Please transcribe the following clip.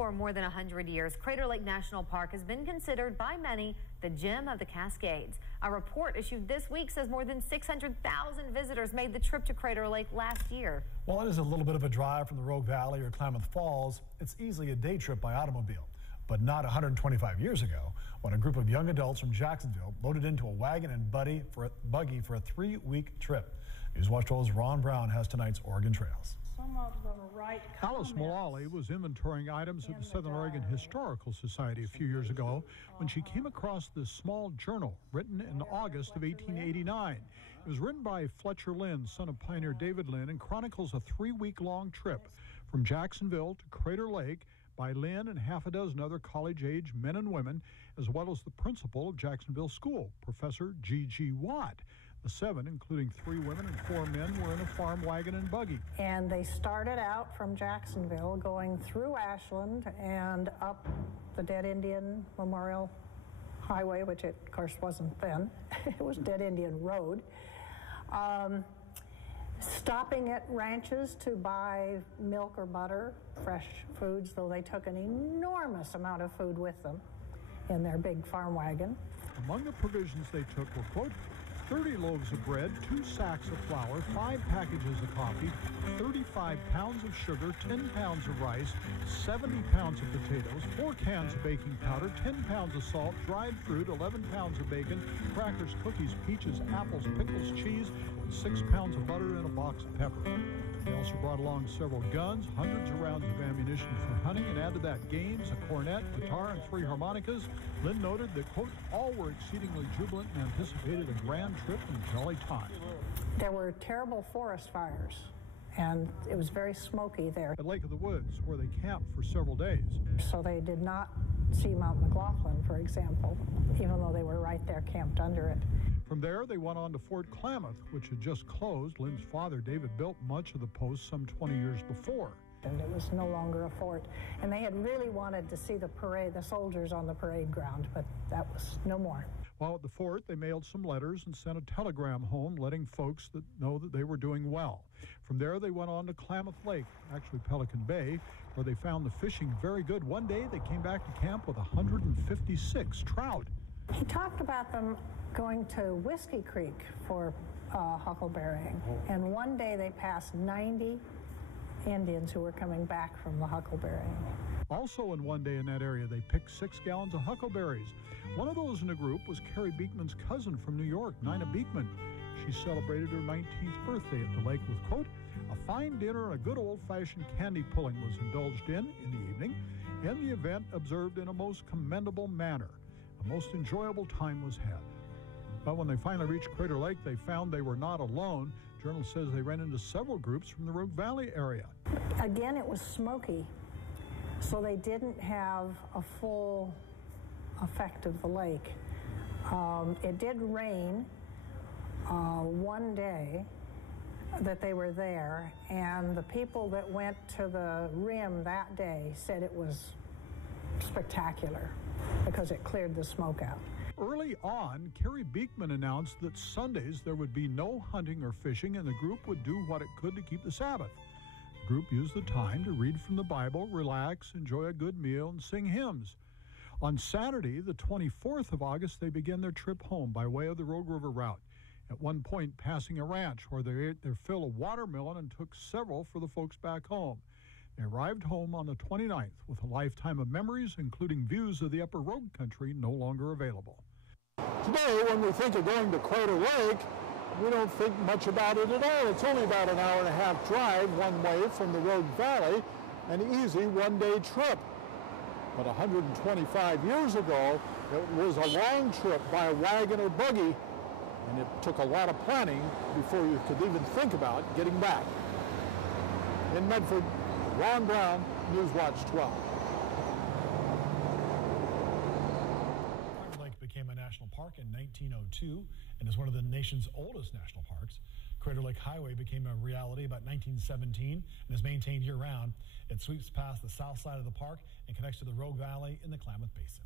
For more than 100 years, Crater Lake National Park has been considered by many the gem of the Cascades. A report issued this week says more than 600,000 visitors made the trip to Crater Lake last year. While it is a little bit of a drive from the Rogue Valley or Klamath Falls, it's easily a day trip by automobile. But not 125 years ago, when a group of young adults from Jacksonville loaded into a wagon and buggy for a 3-week trip. Newswatch 12's Ron Brown has tonight's Oregon Trails. Some of them write Alice Mullally was inventorying items at the Southern Oregon Historical Society a few years ago when she came across this small journal written in August of 1889. It was written by Fletcher Lynn, son of pioneer David Lynn, and chronicles a 3-week-long trip from Jacksonville to Crater Lake by Lynn and half a dozen other college-age men and women, as well as the principal of Jacksonville School, Professor G.G. Watt. The 7, including 3 women and 4 men, were in a farm wagon and buggy. And they started out from Jacksonville, going through Ashland and up the Dead Indian Memorial Highway, which it, of course, wasn't then. It was Dead Indian Road. Stopping at ranches to buy milk or butter, fresh foods, though they took an enormous amount of food with them in their big farm wagon. Among the provisions they took were, quote, 30 loaves of bread, 2 sacks of flour, 5 packages of coffee, 35 pounds of sugar, 10 pounds of rice, 70 pounds of potatoes, 4 cans of baking powder, 10 pounds of salt, dried fruit, 11 pounds of bacon, crackers, cookies, peaches, apples, pickles, cheese, and 6 pounds of butter and a box of pepper. They also brought along several guns, hundreds of rounds of ammunition for hunting, and added to that games, a cornet, guitar, and 3 harmonicas. Lynn noted that, quote, all were exceedingly jubilant and anticipated a grand trip and jolly time. There were terrible forest fires, and it was very smoky there. At Lake of the Woods, where they camped for several days. So they did not see Mount McLaughlin, for example, even though they were right there camped under it. From there, they went on to Fort Klamath, which had just closed. Lynn's father, David, built much of the post some 20 years before. And it was no longer a fort. And they had really wanted to see the parade, the soldiers on the parade ground, but that was no more. While at the fort, they mailed some letters and sent a telegram home letting folks know that they were doing well. From there, they went on to Klamath Lake, actually Pelican Bay, where they found the fishing very good. One day, they came back to camp with 156 trout. He talked about them going to Whiskey Creek for huckleberrying. And one day they passed 90 Indians who were coming back from the huckleberrying. Also in one day in that area, they picked 6 gallons of huckleberries. One of those in the group was Carrie Beekman's cousin from New York, Nina Beekman. She celebrated her 19th birthday at the lake with, quote, a fine dinner and a good old-fashioned candy pulling was indulged in the evening, and the event observed in a most commendable manner. A most enjoyable time was had. But when they finally reached Crater Lake, they found they were not alone. The Journal says they ran into several groups from the Rogue Valley area. Again, it was smoky, so they didn't have a full effect of the lake. It did rain one day that they were there, and the people that went to the rim that day said it was spectacular because it cleared the smoke out. Early on, Carrie Beekman announced that Sundays there would be no hunting or fishing, and the group would do what it could to keep the Sabbath. The group used the time to read from the Bible, relax, enjoy a good meal, and sing hymns. On Saturday, the 24th of August, they began their trip home by way of the Rogue River route, at one point passing a ranch where they ate their fill of watermelon and took several for the folks back home. They arrived home on the 29th with a lifetime of memories, including views of the upper Rogue country no longer available. Today, when we think of going to Crater Lake, we don't think much about it at all. It's only about an hour-and-a-half drive one way from the Rogue Valley, an easy one-day trip. But 125 years ago, it was a long trip by a wagon or buggy, and it took a lot of planning before you could even think about getting back. In Medford, Ron Brown, Newswatch 12. Crater Lake became a national park in 1902 and is one of the nation's oldest national parks. Crater Lake Highway became a reality about 1917 and is maintained year-round. It sweeps past the south side of the park and connects to the Rogue Valley in the Klamath Basin.